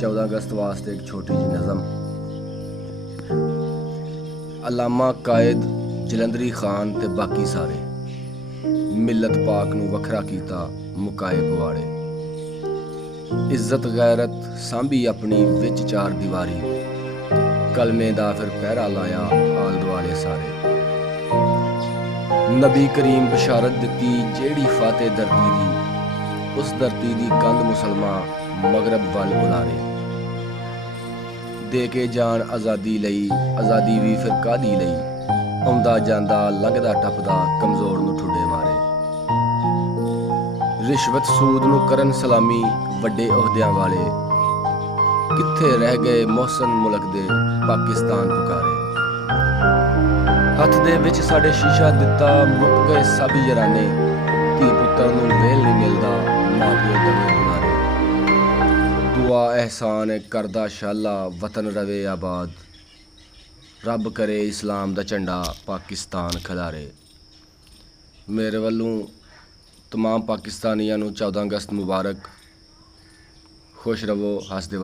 14 अगस्त वास्ते एक छोटी जी नज़म। अलामा कायद जलंधरी खान ते बाकी सारे मिलत पाक नूं वखरा कीता मुकाए पवाड़े। इज्जत गैरत सांभी अपनी विच चार दीवारी, कलमे दा फिर पहरा लाया आल दुआले सारे। नबी करीम बशारत दिती जेड़ी फाते धरती दी, उस धरती दी कंध मुसलमान मगरब वल बुलारे। दे के जान आज़ादी लई, आज़ादी भी फिर कादी लई, आउंदा जांदा लंघदा टपदा कमज़ोर नूं ठुड्डे मारे। रिश्वत सूद नूं करन सलामी वड्डे अहुदियां वाले, कित्थे रह गए मोहसन मुल्क दे पाकिस्तान पुकारे। हथ दे विच साडे शीशा दिता मुक गए सब यराने, धी पुत्तर नूं वेल नहीं मिलदा मां प्यो दवे बुलारे। दुआ एहसान करदा शाला वतन रवे आबाद, रब करे इस्लाम दा झंडा पाकिस्तान खिलारे। मेरे वल्लों तमाम पाकिस्तानियां नूं 14 अगस्त मुबारक। खुश रवो, हसदे